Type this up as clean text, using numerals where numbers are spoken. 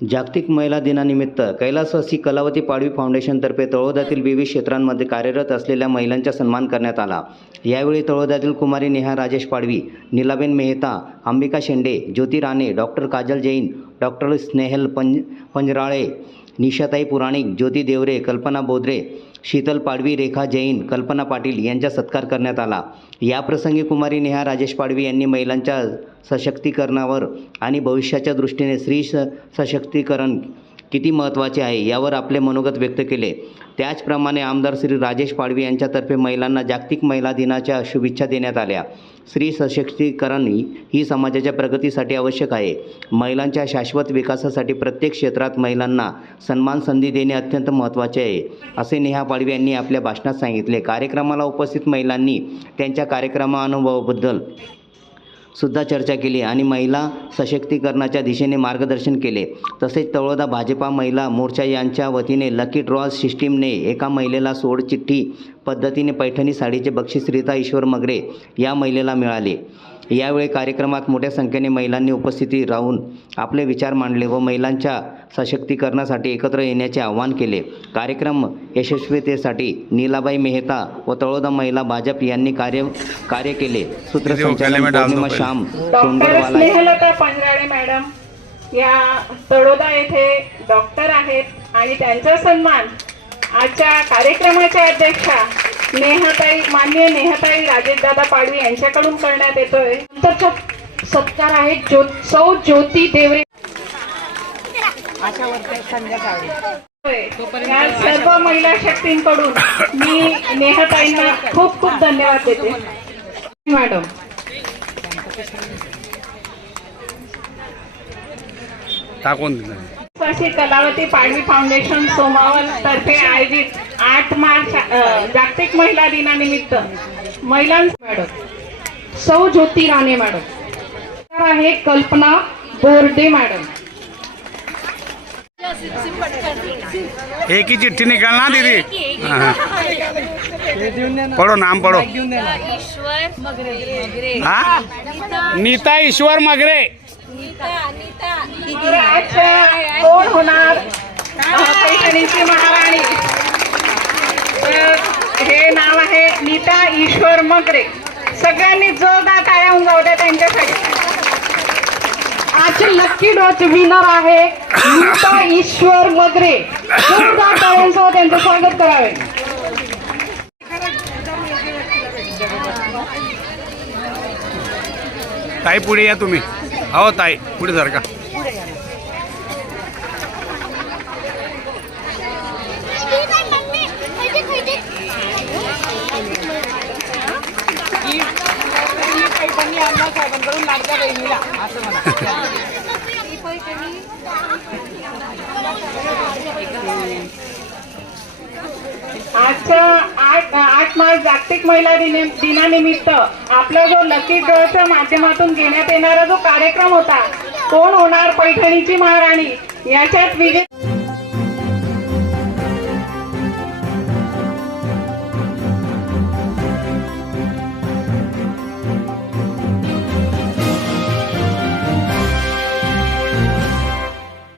जागतिक महिला दिनानिमित्त कैलासवासी कलावती पाडवी फाउंडेशनतर्फे तळोद्यातील विविध क्षेत्रांमध्ये कार्यरत असलेल्या महिलांचा सन्मान करण्यात आला। यावेळी तळोद्यातील कुमारी नेहा राजेश पाडवी, नीलाबेन मेहता, अंबिका शेंडे, ज्योती राणे, डॉक्टर काजल जैन, डॉक्टर स्नेहल पंजराळे, निशाताई पुराणिक, ज्योती देवरे, कल्पना बोद्रे, शीतल पाडवी, रेखा जैन, कल्पना पाटील यांचा सत्कार करण्यात आला। याप्रसंगी कुमारी नेहा राजेश पाडवी यांनी महिलांच्या सशक्तीकरणावर आणि भविष्याच्या दृष्टीने स्त्री सशक्तीकरण किती महत्त्वाचे आहे यावर आपले मनोगत व्यक्त केले। त्याचप्रमाणे आमदार श्री राजेश पाडवी यांच्यातर्फे महिलांना जागतिक महिला दिनाच्या शुभेच्छा देण्यात आल्या। स्त्री सशक्तीकरण ही समाजाच्या प्रगतीसाठी आवश्यक आहे। महिलांच्या शाश्वत विकासासाठी प्रत्येक क्षेत्रात महिलांना सन्मान संधी देणे अत्यंत महत्त्वाचे आहे, असे नेहा पाडवी यांनी आपल्या भाषणात सांगितले। कार्यक्रमाला उपस्थित महिलांनी त्यांच्या कार्यक्रमानुभवाबद्दल सुद्धा चर्चा केली आणि महिला सशक्तीकरणाच्या दिशेने मार्गदर्शन केले। तसेच तळोदा भाजपा महिला मोर्चा यांच्या वतीने लकी ड्रॉ सिस्टीमने एका महिलेला सोडचिठ्ठी पद्धतीने पैठणी साडीचे बक्षीस रीता ईश्वर मगरे या महिलेला मिळाले। यावेळी कार्यक्रमात मोठ्या संख्येने महिलांनी उपस्थिती राहून आपले विचार मांडले व महिलांच्या सशक्तीकरणासाठी एकत्र येण्याचे आवाहन केले। कार्यक्रम यशस्वीतेसाठी नीलाबाई मेहता व तळोदा महिला भाजप यांनी कार्य केले। सूत्रसंचालन पौर्णिमा श्याम सोनगरवाला। स्नेहलता पंजराळे मॅडम या तळोदा येथे डॉक्टर आहेत आणि त्यांचा सन्मान आजच्या कार्यक्रमाच्या अध्यक्षा माननीय नेहाताई राजेशदादा पाडवी यांच्याकडून करण्यात येतोय। नंतरचा सत्कार आहे सौ ज्योती देवरे या सर्व महिला शक्तींकडून मी नेहाताईंना खूप खूप धन्यवाद देते। मॅडम कलावती पाडवी फाउंडेशन सोमावर तर्फे आयोजित 8 मार्च जागतिक महिला दिनानिमित्त महिलांना सौ ज्योती राणे मॅडम आहे, कल्पना बोर्डे मॅडम। एक ही चिट्ठी निकालना दीदी, पढ़ो नाम पढ़ो। हाँ, नीता ईश्वर मगरे। आज कोण होणार पैठणीची महाराणी, हे नाव आहे नीता ईश्वर मगरे। सगळ्यांनी जोरदार टाळ्या जाऊ द्या त्यांच्यासाठी। आजचे लकी ड्रॉचे विनर आहे नीता ईश्वर मगरे। जोरदार टाळ्यांसह त्यांचं स्वागत करावे। ताई पुढे या तुम्ही। हो ताई पुढे सर का। आजच्या 8 मार्च जागतिक महिला दिनानिमित्त आपला जो लकी ड्रॉच्या माध्यमातून घेण्यात येणारा जो कार्यक्रम होता, कोण होणार पैठणीची महाराणी, याच्यात विजय